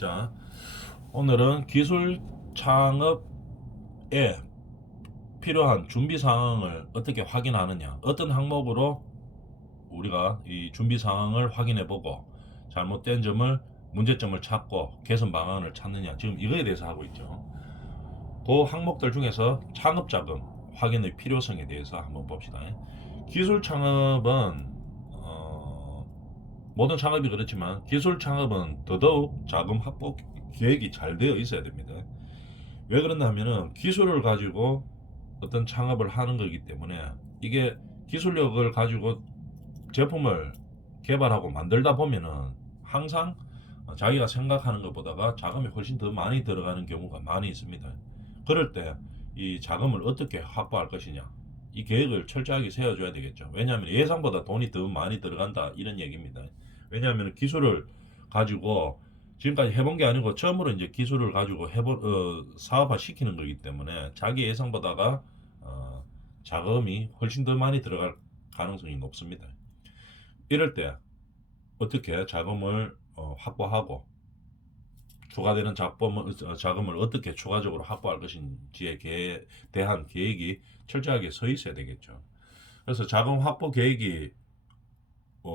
자, 오늘은 기술 창업에 필요한 준비 사항을 어떻게 확인하느냐, 어떤 항목으로 우리가 이 준비 사항을 확인해 보고 잘못된 점을 문제점을 찾고 개선 방안을 찾느냐, 지금 이거에 대해서 하고 있죠. 그 항목들 중에서 창업 자금 확인의 필요성에 대해서 한번 봅시다. 기술 창업은 모든 창업이 그렇지만 기술 창업은 더더욱 자금 확보 계획이 잘 되어 있어야 됩니다. 왜 그런가 하면은 기술을 가지고 어떤 창업을 하는 거기 때문에 이게 기술력을 가지고 제품을 개발하고 만들다 보면은 항상 자기가 생각하는 것보다가 자금이 훨씬 더 많이 들어가는 경우가 많이 있습니다. 그럴 때 이 자금을 어떻게 확보할 것이냐, 이 계획을 철저하게 세워줘야 되겠죠. 왜냐하면 예상보다 돈이 더 많이 들어간다 이런 얘기입니다. 왜냐하면 기술을 가지고 지금까지 해본 게 아니고 처음으로 이제 기술을 가지고 사업화 시키는 거기 때문에 자기 예상보다가 자금이 훨씬 더 많이 들어갈 가능성이 높습니다. 이럴 때 어떻게 자금을 확보하고 추가되는 자금을 어떻게 추가적으로 확보할 것인지에 대한 계획이 철저하게 서 있어야 되겠죠. 그래서 자금 확보 계획이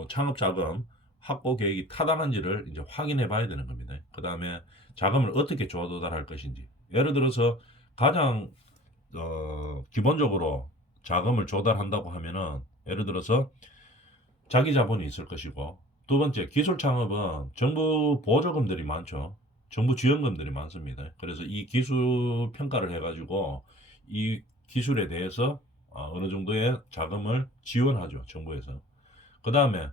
창업 자금 확보 계획이 타당한지를 이제 확인해 봐야 되는 겁니다. 그 다음에 자금을 어떻게 조달할 것인지. 예를 들어서 가장 기본적으로 자금을 조달한다고 하면은 예를 들어서 자기 자본이 있을 것이고, 두 번째 기술 창업은 정부 보조금들이 많죠. 정부 지원금들이 많습니다. 그래서 이 기술 평가를 해가지고 이 기술에 대해서 어느 정도의 자금을 지원하죠, 정부에서. 그 다음에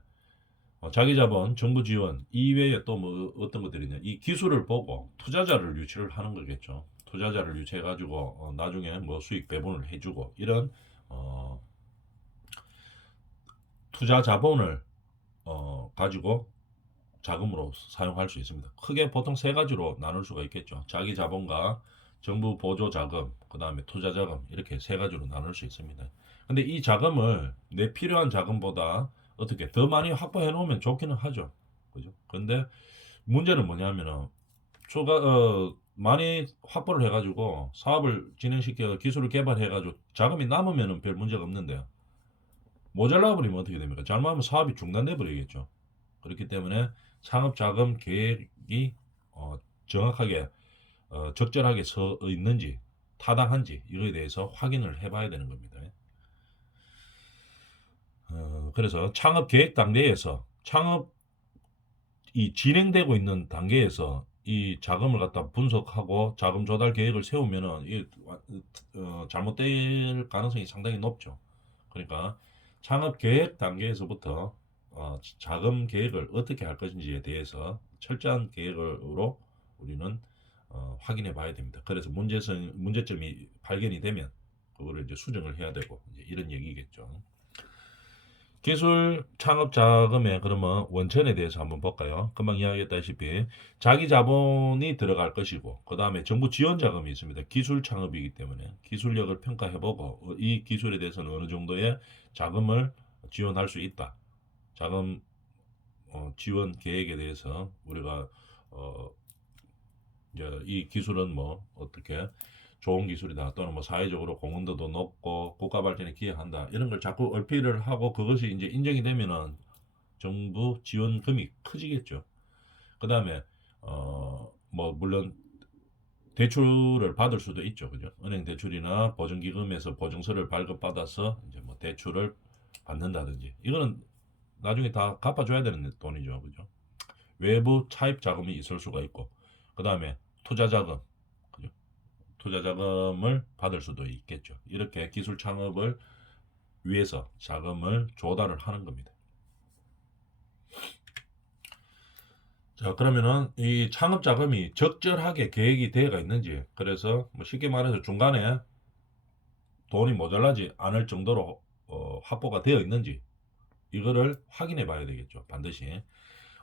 자기 자본, 정부 지원 이외에 또 뭐 어떤 것들이 있냐, 이 기술을 보고 투자자를 유치를 하는 거겠죠. 투자자를 유치해가지고 나중에 뭐 수익 배분을 해주고 이런 어, 투자 자본을 가지고 자금으로 사용할 수 있습니다. 크게 보통 세 가지로 나눌 수가 있겠죠. 자기 자본과 정부 보조 자금, 그 다음에 투자 자금, 이렇게 세 가지로 나눌 수 있습니다. 근데 이 자금을 내 필요한 자금보다 어떻게 더 많이 확보해 놓으면 좋기는 하죠. 그죠? 근데 문제는 뭐냐면은 많이 확보를 해가지고 사업을 진행시켜 기술을 개발해가지고 자금이 남으면은 별 문제가 없는데요. 모자라 버리면 어떻게 됩니까? 잘못하면 사업이 중단돼 버리겠죠. 그렇기 때문에 창업 자금 계획이 정확하게 적절하게 서 있는지 타당한지 이거에 대해서 확인을 해봐야 되는 겁니다. 그래서 창업 계획 단계에서 창업이 진행되고 있는 단계에서 이 자금을 갖다 분석하고 자금 조달 계획을 세우면은 잘못될 가능성이 상당히 높죠. 그러니까 창업 계획 단계에서부터 자금 계획을 어떻게 할 것인지에 대해서 철저한 계획으로 우리는 확인해 봐야 됩니다. 그래서 문제점이 발견이 되면 그거를 이제 수정을 해야 되고 이제 이런 얘기겠죠. 기술 창업 자금의 그러면 원천에 대해서 한번 볼까요? 금방 이야기했다시피 자기 자본이 들어갈 것이고, 그 다음에 정부 지원 자금이 있습니다. 기술 창업이기 때문에 기술력을 평가해보고 이 기술에 대해서는 어느 정도의 자금을 지원할 수 있다. 자금 지원 계획에 대해서 우리가 어, 이제 이 기술은 뭐 어떻게 좋은 기술이다, 또는 뭐 사회적으로 공헌도도 높고 국가 발전에 기여한다, 이런 걸 자꾸 어필을 하고 그것이 이제 인정이 되면은 정부 지원금이 커지겠죠. 그 다음에 뭐 물론 대출을 받을 수도 있죠, 그죠? 은행 대출이나 보증기금에서 보증서를 발급받아서 이제 뭐 대출을 받는다든지, 이거는 나중에 다 갚아줘야 되는 돈이죠, 그죠? 외부 차입 자금이 있을 수가 있고, 그 다음에 투자 자금, 그죠? 투자 자금을 받을 수도 있겠죠. 이렇게 기술 창업을 위해서 자금을 조달을 하는 겁니다. 자, 그러면은 이 창업 자금이 적절하게 계획이 되어 있는지, 그래서 뭐 쉽게 말해서 중간에 돈이 모자라지 않을 정도로 확보가 되어 있는지 이거를 확인해 봐야 되겠죠. 반드시.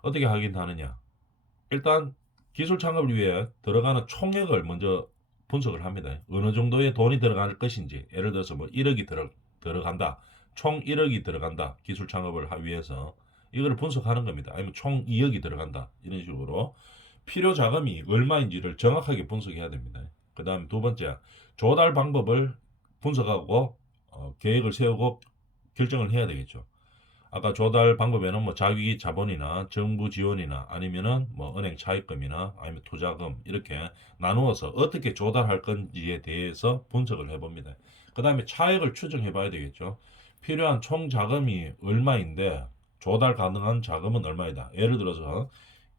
어떻게 확인하느냐? 일단 기술 창업을 위해 들어가는 총액을 먼저 분석을 합니다. 어느 정도의 돈이 들어갈 것인지, 예를 들어서 뭐 1억이 들어간다. 총 1억이 들어간다. 기술 창업을 하기 위해서 이거를 분석하는 겁니다. 아니면 총 2억이 들어간다. 이런 식으로 필요 자금이 얼마인지를 정확하게 분석해야 됩니다. 그 다음 두 번째, 조달 방법을 분석하고 계획을 세우고 결정을 해야 되겠죠. 아까 조달 방법에는 뭐 자기 자본이나 정부 지원이나 아니면은 뭐 은행 차입금이나 아니면 투자금 이렇게 나누어서 어떻게 조달할 건지에 대해서 분석을 해봅니다. 그 다음에 차액을 추정해 봐야 되겠죠. 필요한 총 자금이 얼마인데 조달 가능한 자금은 얼마이다. 예를 들어서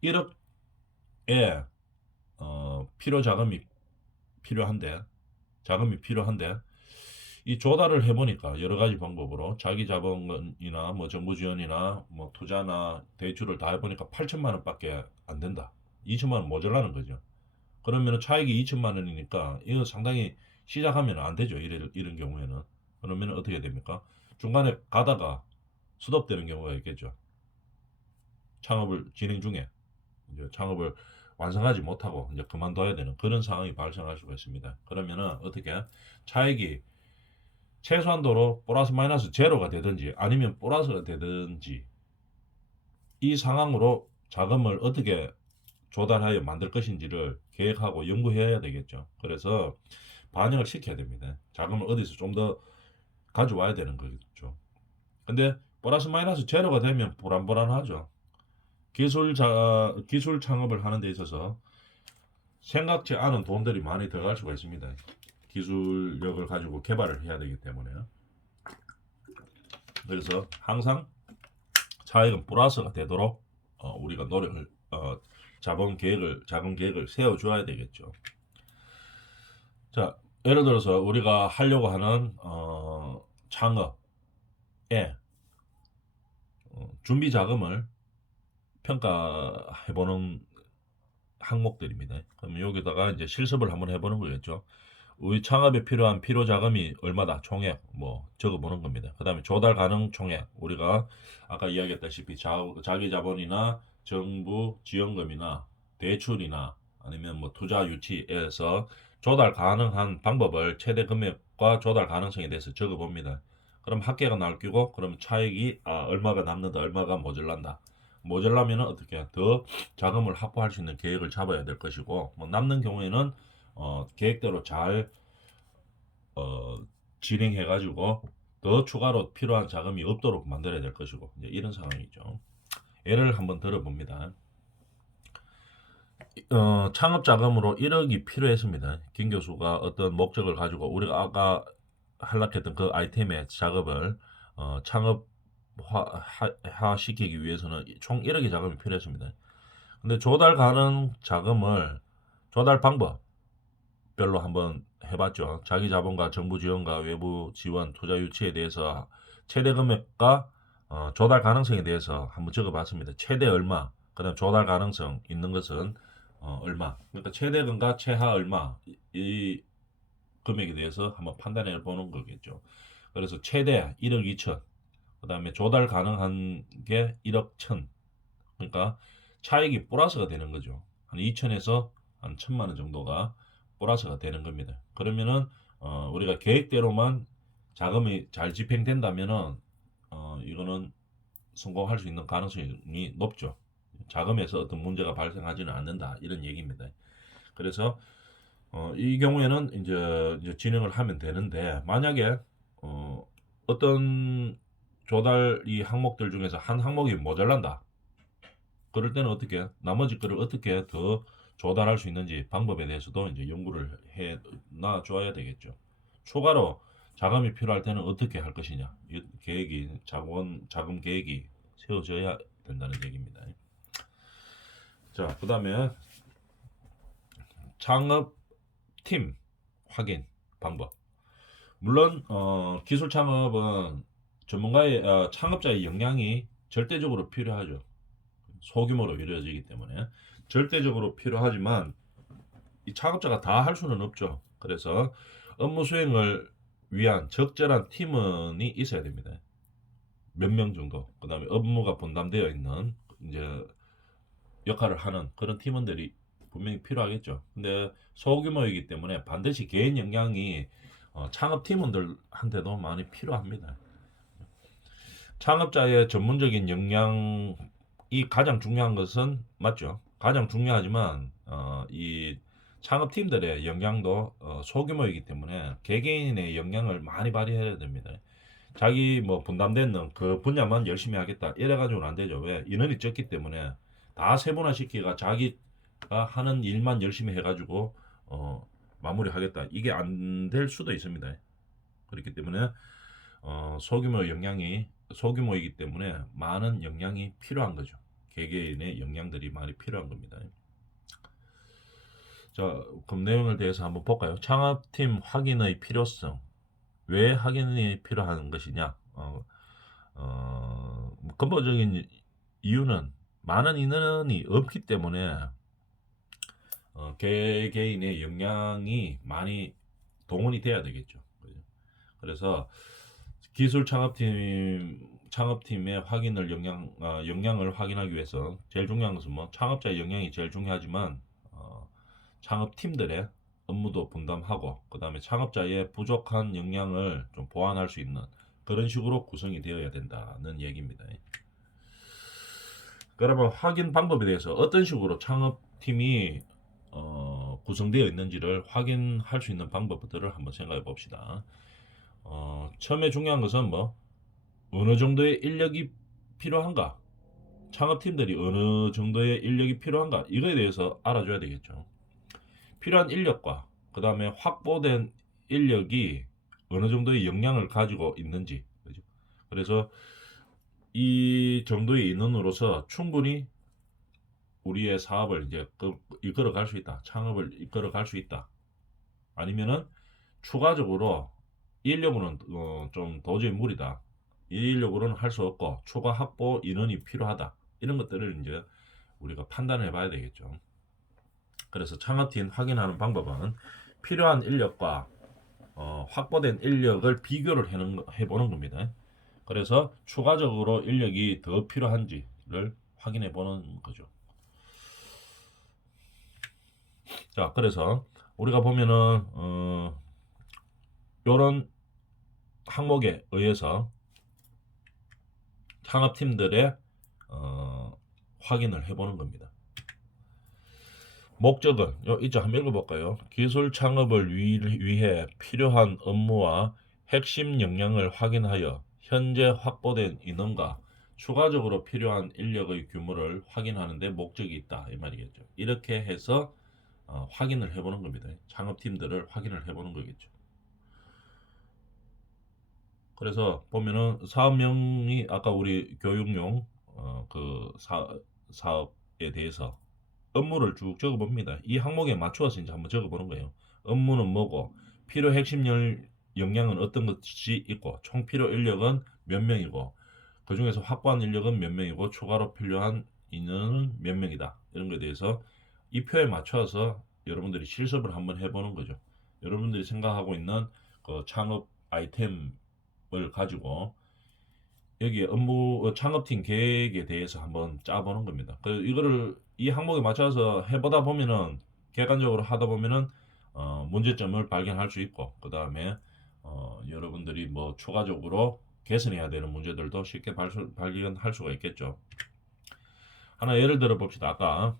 1억에 필요 자금이 필요한데 이 조달을 해보니까 여러 가지 방법으로 자기 자본이나 뭐 정부 지원이나 뭐 투자나 대출을 다 해보니까 8천만 원밖에 안 된다. 2천만 원 모자라는 거죠. 그러면 차익이 2천만 원이니까 이거 상당히 시작하면 안 되죠. 이런 경우에는. 그러면 어떻게 됩니까? 중간에 가다가 스톱되는 경우가 있겠죠. 창업을 진행 중에 이제 창업을 완성하지 못하고 이제 그만둬야 되는 그런 상황이 발생할 수가 있습니다. 그러면은 어떻게 차익이 최소한도로 플러스 마이너스 제로가 되든지 아니면 플러스가 되든지 이 상황으로 자금을 어떻게 조달하여 만들 것인지를 계획하고 연구해야 되겠죠. 그래서 반영을 시켜야 됩니다. 자금을 어디서 좀 더 가져와야 되는 거겠죠. 근데 플러스 마이너스 제로가 되면 불안불안하죠. 기술 창업을 하는 데 있어서 생각지 않은 돈들이 많이 들어갈 수가 있습니다. 기술력을 가지고 개발을 해야 되기 때문에. 그래서 항상 차익은 플러스가 되도록 우리가 노력을 자금 계획을 세워줘야 되겠죠. 자, 예를 들어서 우리가 하려고 하는 창업에 준비 자금을 평가해보는 항목들입니다. 그러면 여기다가 이제 실습을 한번 해보는 거겠죠. 우리 창업에 필요한 필요 자금이 얼마다 총액 뭐 적어보는 겁니다. 그 다음에 조달 가능 총액 우리가 아까 이야기했다시피 자기 자본이나 정부 지원금이나 대출이나 아니면 뭐 투자 유치에서 조달 가능한 방법을 최대 금액과 조달 가능성에 대해서 적어봅니다. 그럼 합계가 나올 끼고 그럼 차익이 얼마가 남는다 얼마가 모자라면 어떻게 더 자금을 확보할 수 있는 계획을 잡아야 될 것이고 뭐 남는 경우에는 계획대로 잘 진행해가지고 더 추가로 필요한 자금이 없도록 만들어야 될 것이고 이제 이런 상황이죠. 예를 한번 들어봅니다. 창업 자금으로 1억이 필요했습니다. 김 교수가 어떤 목적을 가지고 우리가 아까 한락했던 그 아이템의 작업을 창업화 시키기 위해서는 총 1억의 자금이 필요했습니다. 근데 조달 가능 자금을 조달 방법별로 한번 해봤죠. 자기 자본과 정부 지원과 외부 지원, 투자 유치에 대해서 최대 금액과 조달 가능성에 대해서 한번 적어봤습니다. 최대 얼마, 그다음 조달 가능성 있는 것은 얼마. 그러니까 최대금과 최하 얼마 이 금액에 대해서 한번 판단해 보는 거겠죠. 그래서 최대 1억 2천, 그다음에 조달 가능한 게 1억 1천. 그러니까 차익이 플러스가 되는 거죠. 한 2천에서 한 1천만 원 정도가 플러스가 되는 겁니다. 그러면은 우리가 계획대로만 자금이 잘 집행된다면은 이거는 성공할 수 있는 가능성이 높죠. 자금에서 어떤 문제가 발생하지는 않는다 이런 얘기입니다. 그래서 이 경우에는 이제 진행을 하면 되는데 만약에 어떤 조달 이 항목들 중에서 한 항목이 모자란다. 그럴 때는 어떻게 나머지 거를 어떻게 더 조달할 수 있는지 방법에 대해서도 이제 연구를 해 놔줘야 되겠죠. 추가로 자금이 필요할 때는 어떻게 할 것이냐 이 계획이 자금 계획이 세워져야 된다는 얘기입니다. 자, 그 다음에 창업팀 확인 방법. 물론 기술 창업은 전문가의 창업자의 역량이 절대적으로 필요하죠. 소규모로 이루어지기 때문에 절대적으로 필요하지만 이 창업자가 다 할 수는 없죠. 그래서 업무 수행을 위한 적절한 팀원이 있어야 됩니다. 몇 명 정도. 그다음에 업무가 분담되어 있는 이제 역할을 하는 그런 팀원들이 분명히 필요하겠죠. 근데 소규모이기 때문에 반드시 개인 역량이 창업 팀원들한테도 많이 필요합니다. 창업자의 전문적인 역량이 가장 중요한 것은 맞죠. 가장 중요하지만 이 창업팀들의 역량도 소규모이기 때문에 개개인의 역량을 많이 발휘해야 됩니다. 자기 뭐 분담되는 그 분야만 열심히 하겠다 이래 가지고는 안 되죠. 왜? 인원이 적기 때문에 다 세분화시키가 자기가 하는 일만 열심히 해가지고 마무리하겠다 이게 안 될 수도 있습니다. 그렇기 때문에 소규모이기 때문에 많은 역량이 필요한 거죠. 개개인의 역량들이 많이 필요한 겁니다. 자, 그럼 내용을 대해서 한번 볼까요? 창업팀 확인의 필요성. 왜 확인이 필요한 것이냐? 근본적인 이유는 많은 인원이 없기 때문에 개개인의 역량이 많이 동원이 돼야 되겠죠. 그래서 기술 창업팀의 확인을 역량을 확인하기 위해서 제일 중요한 것은 뭐 창업자의 역량이 제일 중요하지만 창업팀들의 업무도 분담하고 그 다음에 창업자의 부족한 역량을 좀 보완할 수 있는 그런 식으로 구성이 되어야 된다는 얘기입니다. 그러면 확인 방법에 대해서 어떤 식으로 창업팀이 구성되어 있는지를 확인할 수 있는 방법들을 한번 생각해 봅시다. 처음에 중요한 것은 뭐 어느 정도의 인력이 필요한가, 창업팀들이 어느 정도의 인력이 필요한가 이거에 대해서 알아줘야 되겠죠. 필요한 인력과 그 다음에 확보된 인력이 어느 정도의 역량을 가지고 있는지, 그죠? 그래서 이 정도의 인원으로서 충분히 우리의 사업을 이제 이끌어 갈 수 있다, 창업을 이끌어 갈 수 있다. 아니면은 추가적으로 이 인력으로는 좀 도저히 무리다, 이 인력으로는 할 수 없고 추가 확보 인원이 필요하다, 이런 것들을 이제 우리가 판단해 봐야 되겠죠. 그래서 창업팀 확인하는 방법은 필요한 인력과 확보된 인력을 비교를 해보는 겁니다. 그래서 추가적으로 인력이 더 필요한지를 확인해 보는 거죠. 자, 그래서 우리가 보면은 이런 항목에 의해서 창업팀들의 확인을 해보는 겁니다. 목적은 이쪽 한번 읽어볼까요? 기술 창업을 위해 필요한 업무와 핵심 역량을 확인하여 현재 확보된 인원과 추가적으로 필요한 인력의 규모를 확인하는 데 목적이 있다 이 말이겠죠. 이렇게 해서 확인을 해보는 겁니다. 창업팀들을 확인을 해보는 거겠죠. 그래서 보면은 사업명이 아까 우리 교육용 그 사업에 대해서 업무를 쭉 적어봅니다. 이 항목에 맞추어서 이제 한번 적어보는 거예요. 업무는 뭐고, 필요 핵심 역량은 어떤 것이 있고, 총 필요 인력은 몇 명이고, 그 중에서 확보한 인력은 몇 명이고, 추가로 필요한 인원은 몇 명이다. 이런 거에 대해서 이 표에 맞춰서 여러분들이 실습을 한번 해보는 거죠. 여러분들이 생각하고 있는 그 창업 아이템을 가지고 여기 업무 창업팀 계획에 대해서 한번 짜보는 겁니다. 이거를 이 항목에 맞춰서 해보다 보면은 객관적으로 하다 보면은 문제점을 발견할 수 있고 그 다음에 여러분들이 뭐 추가적으로 개선해야 되는 문제들도 쉽게 발견할 수가 있겠죠. 하나 예를 들어 봅시다. 아까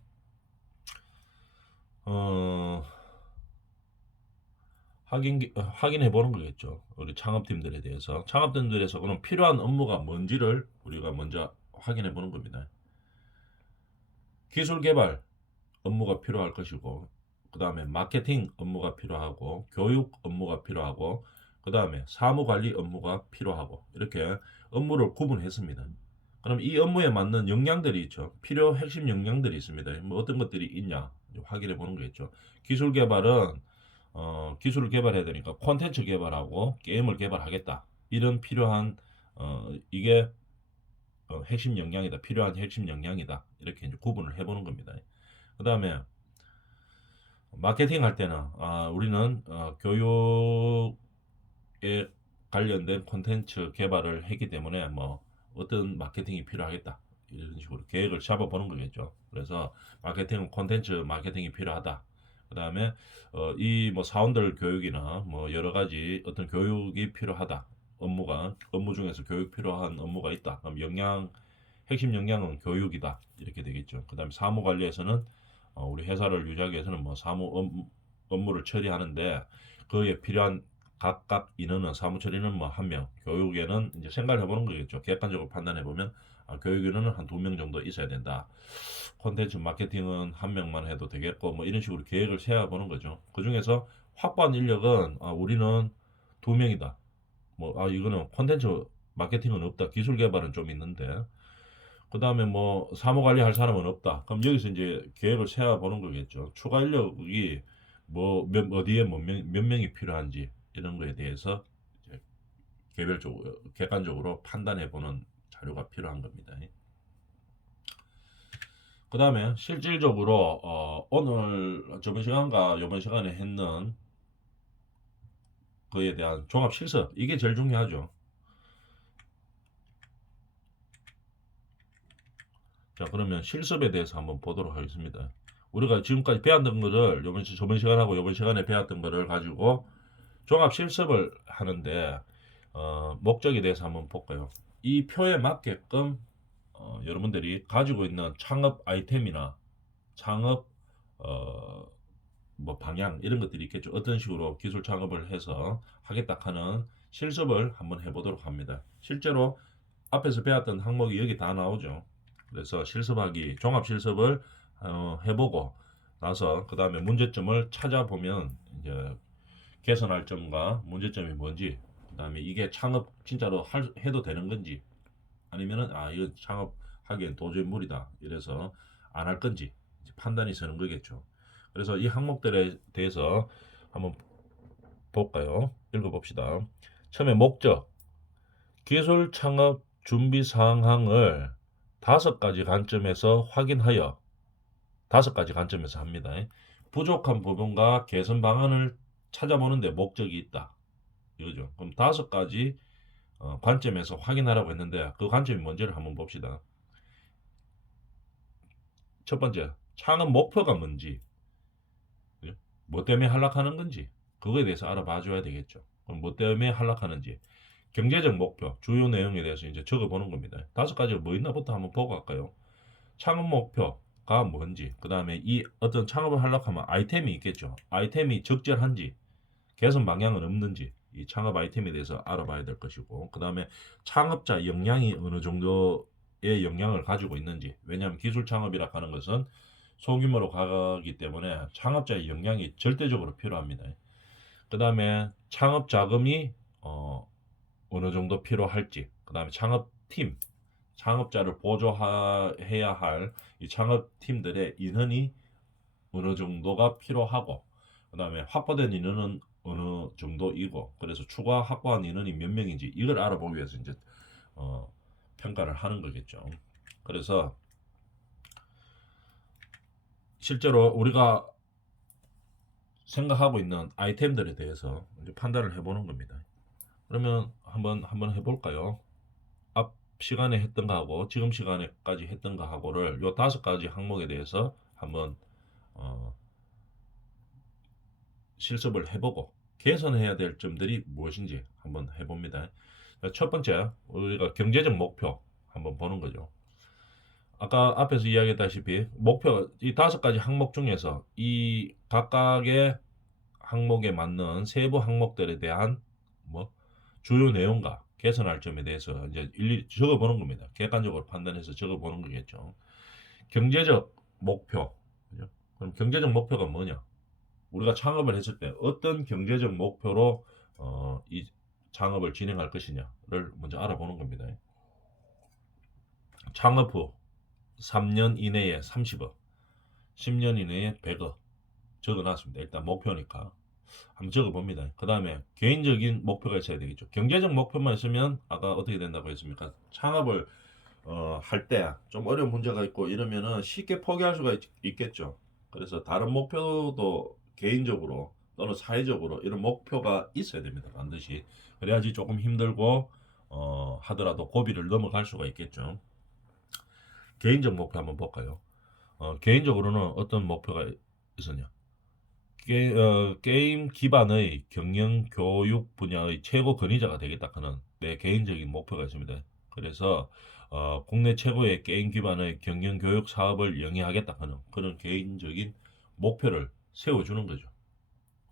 확인해 보는 거겠죠. 우리 창업팀들에 대해서. 창업팀들에서 그럼 필요한 업무가 뭔지를 우리가 먼저 확인해 보는 겁니다. 기술 개발 업무가 필요할 것이고, 그 다음에 마케팅 업무가 필요하고, 교육 업무가 필요하고, 그 다음에 사무관리 업무가 필요하고, 이렇게 업무를 구분했습니다. 그럼 이 업무에 맞는 역량들이 있죠. 필요 핵심 역량들이 있습니다. 뭐 어떤 것들이 있냐 확인해 보는 거겠죠. 기술 개발은 기술을 개발해야 되니까 콘텐츠 개발하고 게임을 개발하겠다. 이런 필요한 이게 핵심 역량이다. 필요한 핵심 역량이다. 이렇게 이제 구분을 해보는 겁니다. 그 다음에 마케팅 할 때는 우리는 교육에 관련된 콘텐츠 개발을 했기 때문에 뭐 어떤 마케팅이 필요하겠다. 이런 식으로 계획을 잡아보는 거겠죠. 그래서 마케팅 콘텐츠 마케팅이 필요하다. 그 다음에 이 뭐 사원들 교육이나 뭐 여러 가지 어떤 교육이 필요하다. 업무 중에서 교육 필요한 업무가 있다. 그럼 핵심 역량은 교육이다 이렇게 되겠죠. 그 다음에 사무 관리에서는 우리 회사를 유지하기 위해서는 뭐 업무를 처리하는데 그에 필요한 각각 인원은 사무 처리는 뭐 1명, 교육에는 이제 생각을 해보는 거겠죠. 객관적으로 판단해 보면 교육 인원은 한 2명 정도 있어야 된다. 콘텐츠 마케팅은 1명만 해도 되겠고 뭐 이런 식으로 계획을 세워보는 거죠. 그 중에서 확보한 인력은 우리는 2명이다. 뭐 이거는 콘텐츠 마케팅은 없다. 기술 개발은 좀 있는데 그 다음에 뭐 사무 관리할 사람은 없다. 그럼 여기서 이제 계획을 세워보는 거겠죠. 추가 인력이 뭐 어디에 몇 명이 필요한지 이런 거에 대해서 이제 개별적으로 객관적으로 판단해보는 자료가 필요한 겁니다. 그 다음에 실질적으로 오늘 저번 시간과 이번 시간에 했는 그에 대한 종합 실습 이게 제일 중요하죠. 자 그러면 실습에 대해서 한번 보도록 하겠습니다. 우리가 지금까지 배웠던 거를 저번 시간하고 이번 시간에 배웠던 거를 가지고 종합 실습을 하는데 목적에 대해서 한번 볼까요? 이 표에 맞게끔 여러분들이 가지고 있는 창업 아이템이나 창업 뭐 방향 이런 것들이 있겠죠. 어떤 식으로 기술 창업을 해서 하겠다 하는 실습을 한번 해보도록 합니다. 실제로 앞에서 배웠던 항목이 여기 다 나오죠. 그래서 실습하기 종합 실습을 해보고 나서 그 다음에 문제점을 찾아보면 이제 개선할 점과 문제점이 뭔지 그 다음에 이게 창업 진짜로 해도 되는 건지 아니면은 이거 창업하기엔 도저히 무리다 이래서 안 할 건지 판단이 서는 거겠죠. 그래서 이 항목들에 대해서 한번 볼까요? 읽어봅시다. 처음에 목적, 기술 창업 준비 사항을 5가지 관점에서 확인하여 5가지 관점에서 합니다. 부족한 부분과 개선 방안을 찾아보는데 목적이 있다. 이거죠. 그럼 5가지 관점에서 확인하라고 했는데 그 관점이 뭔지를 한번 봅시다. 첫 번째, 창업 목표가 뭔지, 뭐 때문에 하락하는 건지 그거에 대해서 알아봐 줘야 되겠죠. 그럼 뭐 때문에 하락하는지, 경제적 목표, 주요 내용에 대해서 이제 적어보는 겁니다. 5가지가 뭐 있나부터 한번 보고 갈까요? 창업 목표가 뭔지, 그 다음에 이 어떤 창업을 하려고 하면 아이템이 있겠죠. 아이템이 적절한지, 개선 방향은 없는지, 이 창업 아이템에 대해서 알아봐야 될 것이고, 그 다음에 창업자 역량이 어느 정도의 역량을 가지고 있는지, 왜냐하면 기술 창업이라 하는 것은 소규모로 가기 때문에 창업자의 역량이 절대적으로 필요합니다. 그 다음에 창업 자금이 어느 정도 필요할지, 그 다음에 창업팀, 창업자를 보조해야 할 이 창업팀들의 인원이 어느 정도가 필요하고, 그 다음에 확보된 인원은 어느 정도이고, 그래서 추가 확보한 인원이 몇 명인지 이걸 알아보기 위해서 이제 평가를 하는 거겠죠. 그래서 실제로 우리가 생각하고 있는 아이템들에 대해서 이제 판단을 해보는 겁니다. 그러면 한번 해볼까요? 앞 시간에 했던 거하고 지금 시간에까지 했던 거하고를 요 5가지 항목에 대해서 한번 실습을 해보고 개선해야 될 점들이 무엇인지 한번 해봅니다. 첫 번째, 우리가 경제적 목표 한번 보는 거죠. 아까 앞에서 이야기했다시피 목표 이 5가지 항목 중에서 이 각각의 항목에 맞는 세부 항목들에 대한 뭐 주요 내용과 개선할 점에 대해서 이제 일일이 적어보는 겁니다. 객관적으로 판단해서 적어보는 거겠죠. 경제적 목표. 그죠? 그럼 경제적 목표가 뭐냐? 우리가 창업을 했을 때 어떤 경제적 목표로 이 창업을 진행할 것이냐를 먼저 알아보는 겁니다. 창업 후 3년 이내에 30억, 10년 이내에 100억 적어놨습니다. 일단 목표니까 한번 적어봅니다. 그 다음에 개인적인 목표가 있어야 되겠죠. 경제적 목표만 있으면 아까 어떻게 된다고 했습니까? 창업을 할 때 좀 어려운 문제가 있고 이러면은 쉽게 포기할 수가 있겠죠. 그래서 다른 목표도 개인적으로 또는 사회적으로 이런 목표가 있어야 됩니다. 반드시. 그래야지 조금 힘들고 하더라도 고비를 넘어갈 수가 있겠죠. 개인적 목표 한번 볼까요? 개인적으로는 어떤 목표가 있었냐? 게임 기반의 경영 교육 분야의 최고 권위자가 되겠다 하는 내 개인적인 목표가 있습니다. 그래서 국내 최고의 게임 기반의 경영 교육 사업을 영위하겠다 하는 그런 개인적인 목표를 세워주는 거죠.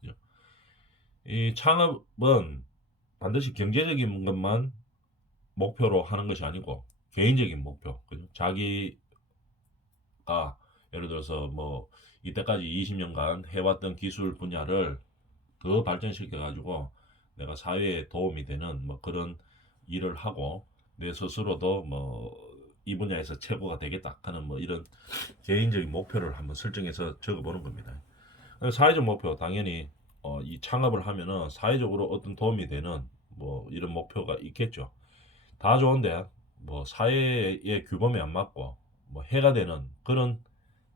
그죠? 이 창업은 반드시 경제적인 것만 목표로 하는 것이 아니고 개인적인 목표, 그죠? 자기가 예를 들어서 뭐 이때까지 20년간 해왔던 기술 분야를 더 발전시켜 가지고 내가 사회에 도움이 되는 뭐 그런 일을 하고 내 스스로도 뭐 이 분야에서 최고가 되겠다 하는 뭐 이런 개인적인 목표를 한번 설정해서 적어보는 겁니다. 사회적 목표 당연히 이 창업을 하면은 사회적으로 어떤 도움이 되는 뭐 이런 목표가 있겠죠. 다 좋은데 뭐 사회의 규범에 안 맞고 뭐 해가 되는 그런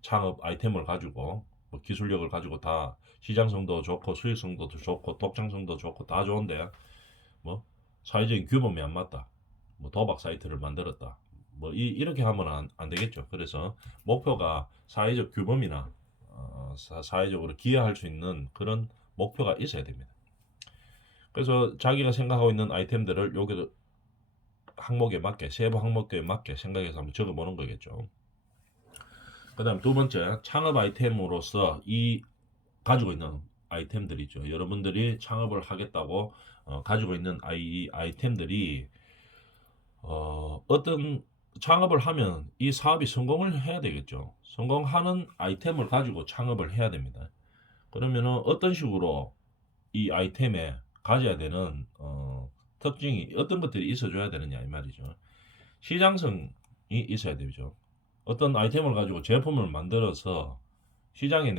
창업 아이템을 가지고 뭐 기술력을 가지고 다 시장성도 좋고 수익성도 좋고 독창성도 좋고 다 좋은데 뭐 사회적인 규범이 안 맞다. 뭐 도박 사이트를 만들었다. 뭐 이렇게 하면 안 되겠죠. 그래서 목표가 사회적 규범이나 사회적으로 기여할 수 있는 그런 목표가 있어야 됩니다. 그래서 자기가 생각하고 있는 아이템들을 여기 항목에 맞게 세부 항목에 맞게 생각해서 한번 적어보는 거겠죠. 그 다음 두 번째 창업 아이템으로서 이 가지고 있는 아이템들이죠. 여러분들이 창업을 하겠다고 가지고 있는 아이템들이 어떤 창업을 하면 이 사업이 성공을 해야 되겠죠. 성공하는 아이템을 가지고 창업을 해야 됩니다. 그러면은 어떤 식으로 이 아이템에 가져야 되는 특징이 어떤 것들이 있어줘야 되느냐 이 말이죠. 시장성이 있어야 되죠. 어떤 아이템을 가지고 제품을 만들어서 시장에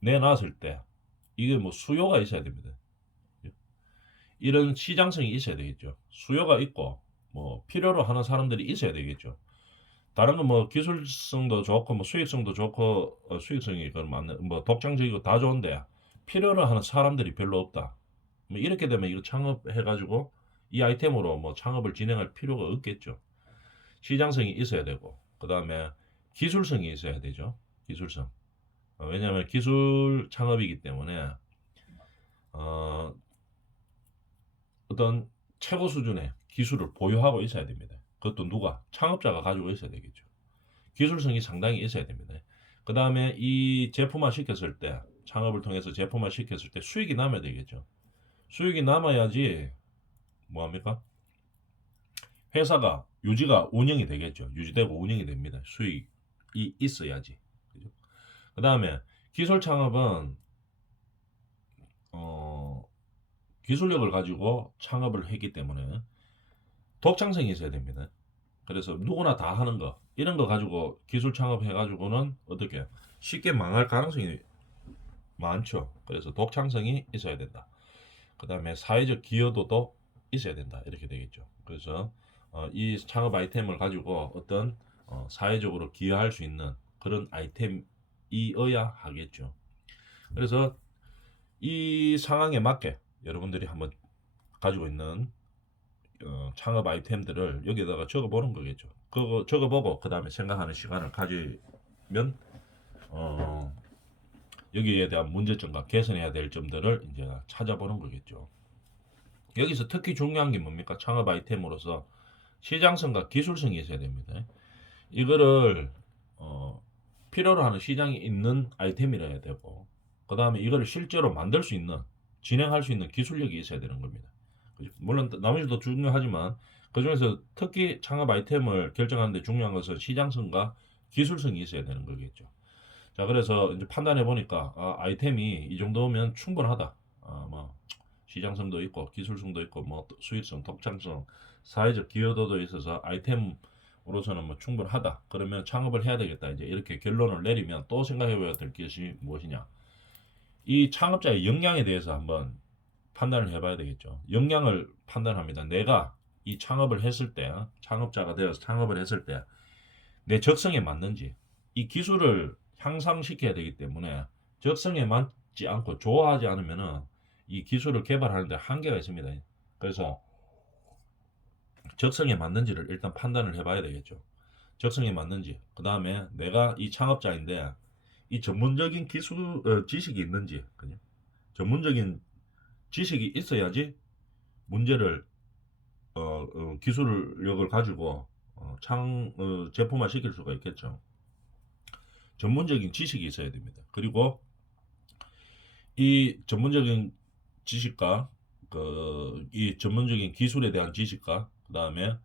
내놨을 때 이게 뭐 수요가 있어야 됩니다. 이런 시장성이 있어야 되겠죠. 수요가 있고 뭐 필요로 하는 사람들이 있어야 되겠죠. 다른 건 뭐 기술성도 좋고 뭐 수익성도 좋고 수익성이 그건 맞는 뭐 독창적이고 다 좋은데 필요로 하는 사람들이 별로 없다. 뭐 이렇게 되면 이거 창업해가지고 이 아이템으로 뭐 창업을 진행할 필요가 없겠죠. 시장성이 있어야 되고 그 다음에 기술성이 있어야 되죠. 기술성. 왜냐하면 기술 창업이기 때문에 어, 어떤 최고 수준의 기술을 보유하고 있어야 됩니다. 그것도 누가? 창업자가 가지고 있어야 되겠죠. 기술성이 상당히 있어야 됩니다. 그 다음에 이 제품화 시켰을 때, 창업을 통해서 제품화 시켰을 때 수익이 남아야 되겠죠. 수익이 남아야지, 뭐합니까? 회사가, 유지가 운영이 되겠죠. 유지되고 운영이 됩니다. 수익이 있어야지. 그 다음에 기술 창업은, 기술력을 가지고 창업을 했기 때문에 독창성이 있어야 됩니다. 그래서 누구나 다 하는 거 이런 거 가지고 기술 창업해 가지고는 어떻게 쉽게 망할 가능성이 많죠. 그래서 독창성이 있어야 된다. 그 다음에 사회적 기여도도 있어야 된다. 이렇게 되겠죠. 그래서 이 창업 아이템을 가지고 어떤 사회적으로 기여할 수 있는 그런 아이템이어야 하겠죠. 그래서 이 상황에 맞게 여러분들이 한번 가지고 있는 창업 아이템들을 여기다가 적어보는 거겠죠. 그거 적어보고 그 다음에 생각하는 시간을 가지면 여기에 대한 문제점과 개선해야 될 점들을 이제 찾아보는 거겠죠. 여기서 특히 중요한 게 뭡니까? 창업 아이템으로서 시장성과 기술성이 있어야 됩니다. 이거를 필요로 하는 시장이 있는 아이템이라 해야 되고 그 다음에 이거를 실제로 만들 수 있는 진행할 수 있는 기술력이 있어야 되는 겁니다. 물론 나머지도 중요하지만 그 중에서 특히 창업 아이템을 결정하는데 중요한 것은 시장성과 기술성이 있어야 되는 거겠죠. 자, 그래서 이제 판단해 보니까 아이템이 이 정도면 충분하다. 뭐 시장성도 있고 기술성도 있고 뭐 수익성, 독창성, 사회적 기여도도 있어서 아이템으로서는 뭐 충분하다. 그러면 창업을 해야 되겠다. 이제 이렇게 결론을 내리면 또 생각해 봐야 될 것이 무엇이냐? 이 창업자의 역량에 대해서 한번 판단을 해봐야 되겠죠. 역량을 판단합니다. 내가 이 창업을 했을 때, 창업자가 되어서 창업을 했을 때, 내 적성에 맞는지, 이 기술을 향상시켜야 되기 때문에 적성에 맞지 않고 좋아하지 않으면은 이 기술을 개발하는데 한계가 있습니다. 그래서 적성에 맞는지를 일단 판단을 해봐야 되겠죠. 적성에 맞는지, 그 다음에 내가 이 창업자인데 이 전문적인 기술 지식이 있는지, 그죠? 전문적인 지식이 있어야지 문제를 기술력을 가지고 제품화 시킬 수가 있겠죠. 전문적인 지식이 있어야 됩니다. 그리고 이 전문적인 지식과 이 전문적인 기술에 대한 지식과 그다음에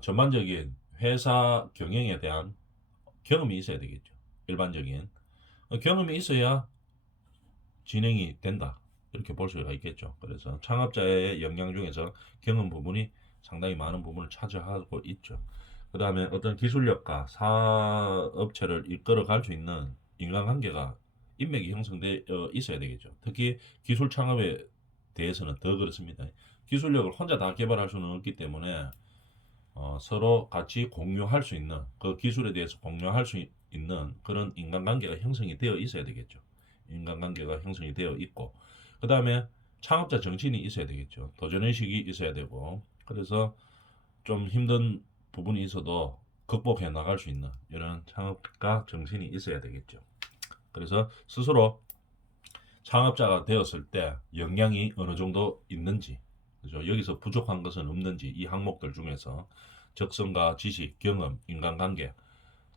전반적인 회사 경영에 대한 경험이 있어야 되겠죠. 일반적인 경험이 있어야 진행이 된다. 이렇게 볼 수가 있겠죠. 그래서 창업자의 역량 중에서 경험 부분이 상당히 많은 부분을 차지하고 있죠. 그 다음에 어떤 기술력과 사업체를 이끌어 갈 수 있는 인간관계가 인맥이 형성돼 있어야 되겠죠. 특히 기술 창업에 대해서는 더 그렇습니다. 기술력을 혼자 다 개발할 수는 없기 때문에 서로 같이 공유할 수 있는 그 기술에 대해서 공유할 수 있는 그런 인간관계가 형성이 되어 있어야 되겠죠. 인간관계가 형성이 되어 있고 그 다음에 창업자 정신이 있어야 되겠죠. 도전의식이 있어야 되고 그래서 좀 힘든 부분이 있어도 극복해 나갈 수 있는 이런 창업가 정신이 있어야 되겠죠. 그래서 스스로 창업자가 되었을 때 역량이 어느 정도 있는지, 그죠? 여기서 부족한 것은 없는지 이 항목들 중에서 적성과 지식, 경험, 인간관계,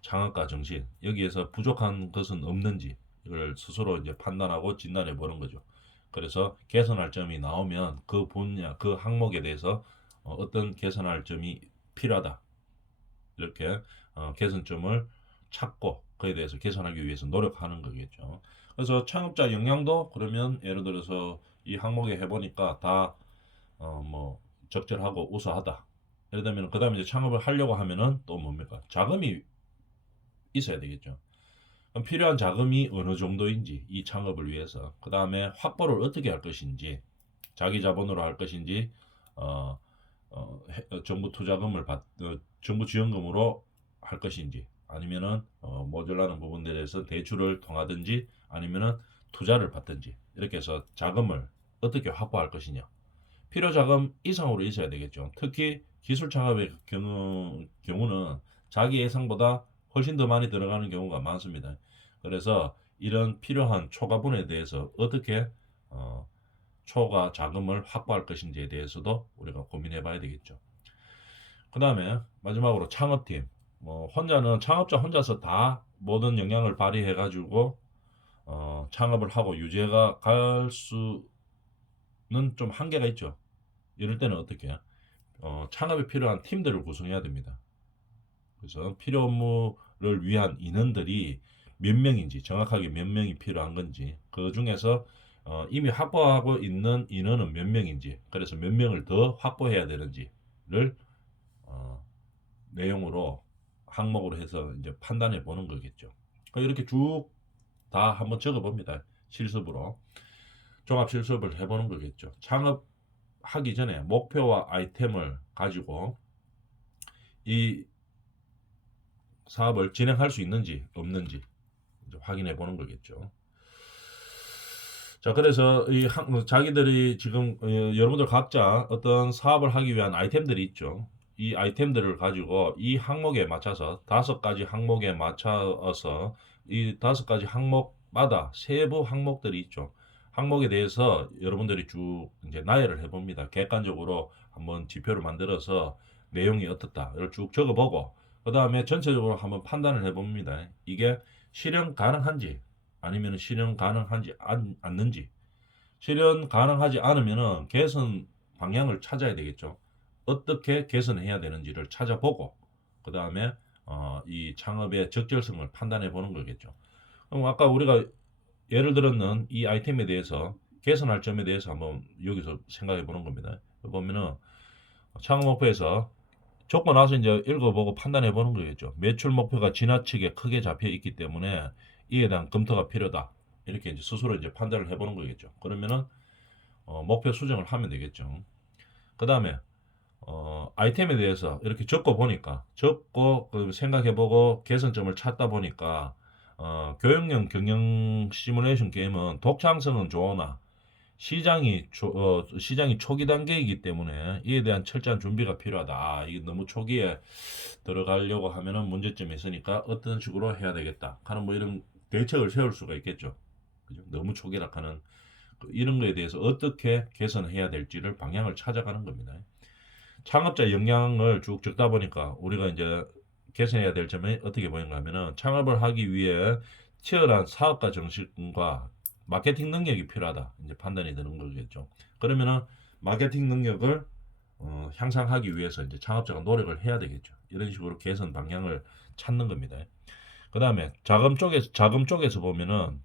창업가 정신 여기에서 부족한 것은 없는지 이걸 스스로 이제 판단하고 진단해 보는 거죠. 그래서 개선할 점이 나오면 그 분야, 그 항목에 대해서 어떤 개선할 점이 필요하다. 이렇게 개선점을 찾고 그에 대해서 개선하기 위해서 노력하는 거겠죠. 그래서 창업자 역량도 그러면 예를 들어서 이 항목에 해보니까 다 뭐 적절하고 우수하다. 예를 들면 그 다음에 이제 창업을 하려고 하면은 또 뭡니까? 자금이 있어야 되겠죠. 그럼 필요한 자금이 어느 정도인지 이 창업을 위해서 그 다음에 확보를 어떻게 할 것인지 자기 자본으로 할 것인지 어, 정부 투자금을 정부 지원금으로 할 것인지 아니면은 모자라는 부분들에 대해서 대출을 통하든지 아니면은 투자를 받든지 이렇게 해서 자금을 어떻게 확보할 것이냐 필요 자금 이상으로 있어야 되겠죠. 특히 기술 창업의 경우는 자기 예상보다 훨씬 더 많이 들어가는 경우가 많습니다. 그래서 이런 필요한 초과분에 대해서 어떻게 어, 초과 자금을 확보할 것인지에 대해서도 우리가 고민해 봐야 되겠죠. 그 다음에 마지막으로 창업팀. 뭐 혼자는 창업자 혼자서 다 모든 역량을 발휘해 가지고 창업을 하고 유지가 갈 수는 좀 한계가 있죠. 이럴 때는 어떻게 창업에 필요한 팀들을 구성해야 됩니다. 그래서 필요 업무를 위한 인원들이 몇 명인지 정확하게 몇 명이 필요한 건지 그 중에서 이미 확보하고 있는 인원은 몇 명인지 그래서 몇 명을 더 확보해야 되는지를 어, 내용으로 항목으로 해서 이제 판단해 보는 거겠죠. 이렇게 쭉 다 한번 적어 봅니다. 실습으로 종합 실습을 해보는 거겠죠. 창업하기 전에 목표와 아이템을 가지고 이 사업을 진행할 수 있는지 없는지 확인해 보는 거겠죠. 자, 그래서 자기들이 지금 여러분들 각자 어떤 사업을 하기 위한 아이템들이 있죠. 이 아이템들을 가지고 이 항목에 맞춰서 5가지 항목에 맞춰서 이 5가지 항목마다 세부 항목들이 있죠. 항목에 대해서 여러분들이 쭉 이제 나열을 해봅니다. 객관적으로 한번 지표를 만들어서 내용이 어떻다 이걸 쭉 적어보고 그 다음에 전체적으로 한번 판단을 해봅니다. 이게 실현 가능한지 아니면 실현 가능하지 않는지 실현 가능하지 않으면 개선 방향을 찾아야 되겠죠. 어떻게 개선해야 되는지를 찾아보고 그 다음에 이 창업의 적절성을 판단해 보는 거겠죠. 그럼 아까 우리가 예를 들었는 이 아이템에 대해서 개선할 점에 대해서 한번 여기서 생각해 보는 겁니다. 보면은 창업 목표에서 적고 나서 이제 읽어보고 판단해 보는 거겠죠. 매출 목표가 지나치게 크게 잡혀 있기 때문에 이에 대한 검토가 필요하다. 이렇게 이제 스스로 이제 판단을 해보는 거겠죠. 그러면은 목표 수정을 하면 되겠죠. 그 다음에 아이템에 대해서 이렇게 적고 보니까 적고 생각해보고 개선점을 찾다 보니까 교육용 경영 시뮬레이션 게임은 독창성은 좋으나 시장이 초기 단계이기 때문에 이에 대한 철저한 준비가 필요하다. 이게 너무 초기에 들어가려고 하면은 문제점이 있으니까 어떤 식으로 해야 되겠다. 하는 뭐 이런 대책을 세울 수가 있겠죠. 그죠? 너무 초기라 하는 이런 거에 대해서 어떻게 개선해야 될지를 방향을 찾아가는 겁니다. 창업자 역량을 쭉 적다 보니까 우리가 이제 개선해야 될 점이 어떻게 보이는가 하면은 창업을 하기 위해 치열한 사업가 정신과 마케팅 능력이 필요하다. 이제 판단이 되는 거겠죠. 그러면은 마케팅 능력을 향상하기 위해서 이제 창업자가 노력을 해야 되겠죠. 이런 식으로 개선 방향을 찾는 겁니다. 그 다음에 자금 쪽에서 보면은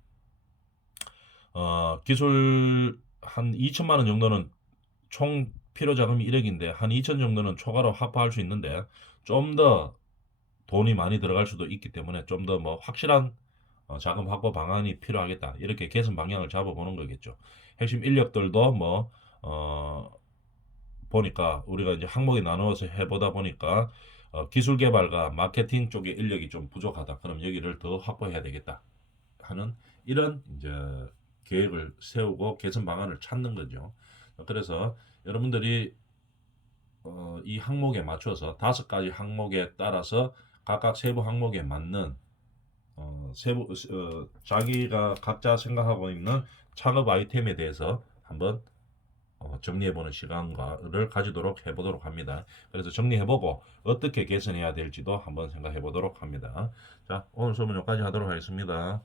기술 한 2천만 원 정도는 총 필요 자금이 1억인데 한 2천 정도는 초과로 확보할 수 있는데 좀 더 돈이 많이 들어갈 수도 있기 때문에 좀 더 뭐 확실한 자금 확보 방안이 필요하겠다. 이렇게 개선 방향을 잡아보는 거겠죠. 핵심 인력들도 뭐 보니까 우리가 이제 항목에 나누어서 해보다 보니까 기술 개발과 마케팅 쪽에 인력이 좀 부족하다. 그럼 여기를 더 확보해야 되겠다 하는 이런 이제 계획을 세우고 개선 방안을 찾는 거죠. 그래서 여러분들이 이 항목에 맞춰서 5가지 항목에 따라서 각각 세부 항목에 맞는 자기가 각자 생각하고 있는 창업 아이템에 대해서 한번 정리해보는 시간을 가지도록 해보도록 합니다. 그래서 정리해보고 어떻게 개선해야 될지도 한번 생각해보도록 합니다. 자, 오늘 수업은 여기까지 하도록 하겠습니다.